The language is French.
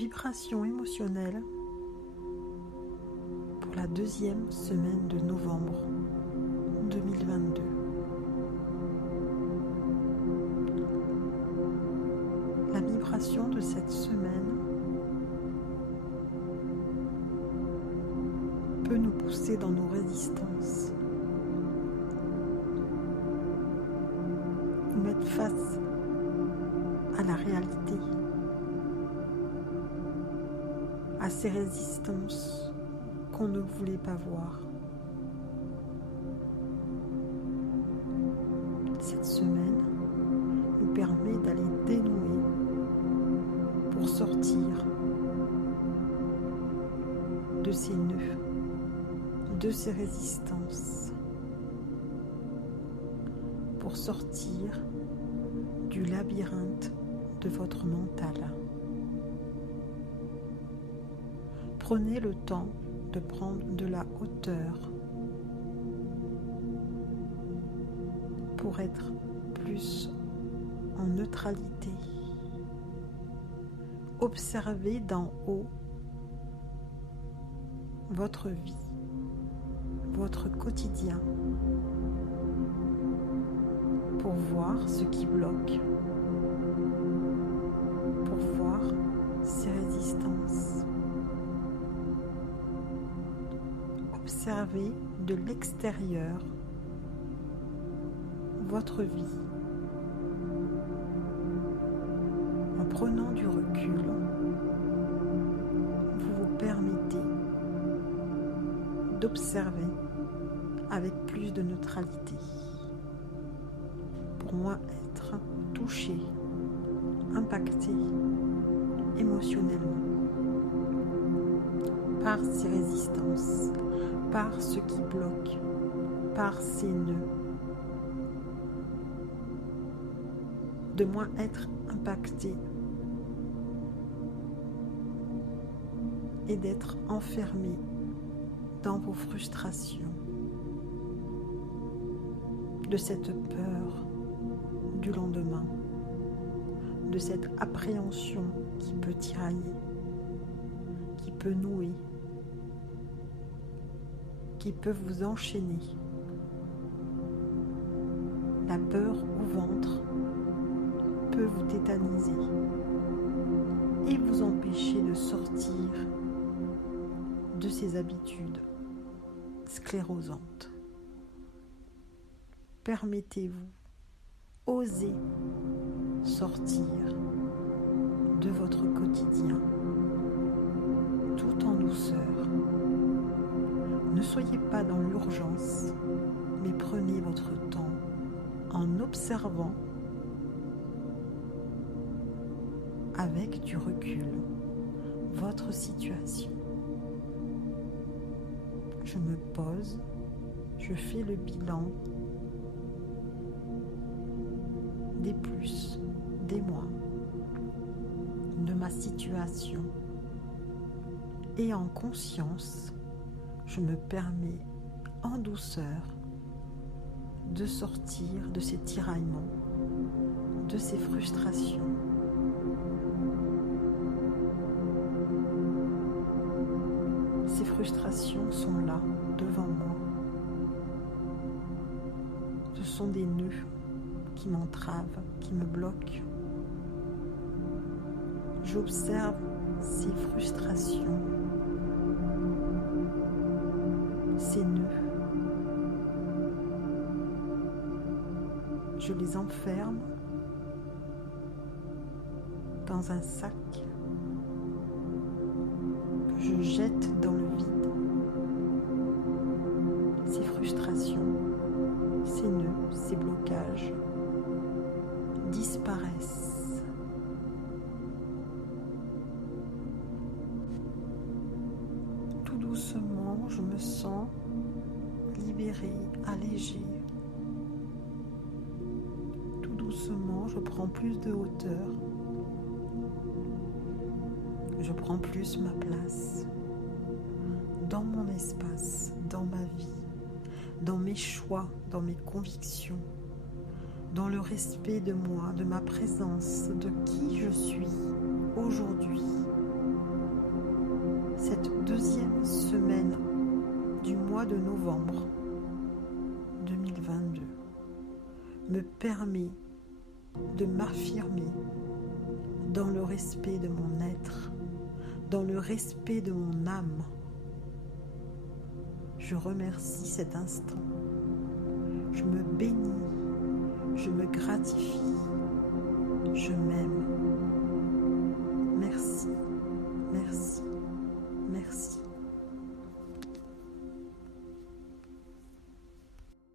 Vibration émotionnelle pour la 2e semaine de novembre 2022. La vibration de cette semaine peut nous pousser dans nos résistances, nous mettre face à la réalité, à ces résistances qu'on ne voulait pas voir. Cette semaine nous permet d'aller dénouer pour sortir de ces nœuds, de ces résistances, pour sortir du labyrinthe de votre mental. Prenez le temps de prendre de la hauteur pour être plus en neutralité. Observez d'en haut votre vie, votre quotidien, pour voir ce qui bloque, pour voir ces résistances. Observez de l'extérieur votre vie. En prenant du recul, vous vous permettez d'observer avec plus de neutralité, pour moins être touché, impacté émotionnellement par ces résistances, par ce qui bloque, par ces nœuds, de moins être impacté et d'être enfermé dans vos frustrations, de cette peur du lendemain, de cette appréhension qui peut tirailler, qui peut nouer, qui peut vous enchaîner. La peur au ventre peut vous tétaniser et vous empêcher de sortir de ces habitudes sclérosantes. Permettez-vous, osez sortir de votre quotidien tout en douceur. Ne soyez pas dans l'urgence, mais prenez votre temps en observant avec du recul votre situation. Je me pose, je fais le bilan des plus, des moins, de ma situation, et en conscience, je me permets en douceur de sortir de ces tiraillements, de ces frustrations. Ces frustrations sont là, devant moi. Ce sont des nœuds qui m'entravent, qui me bloquent. J'observe ces frustrations, ces nœuds. Je les enferme dans un sac que je jette dans le vide. Ces frustrations, ces nœuds, ces blocages disparaissent. Tout doucement, je me sens libéré, allégé. Tout doucement, je prends plus de hauteur. Je prends plus ma place dans mon espace, dans ma vie, dans mes choix, dans mes convictions, dans le respect de moi, de ma présence, de qui je suis aujourd'hui. cette deuxième semaine du mois de novembre 2022 me permet de m'affirmer dans le respect de mon être, dans le respect de mon âme. Je remercie cet instant. Je me bénis, je me gratifie, je m'aime. Merci, merci.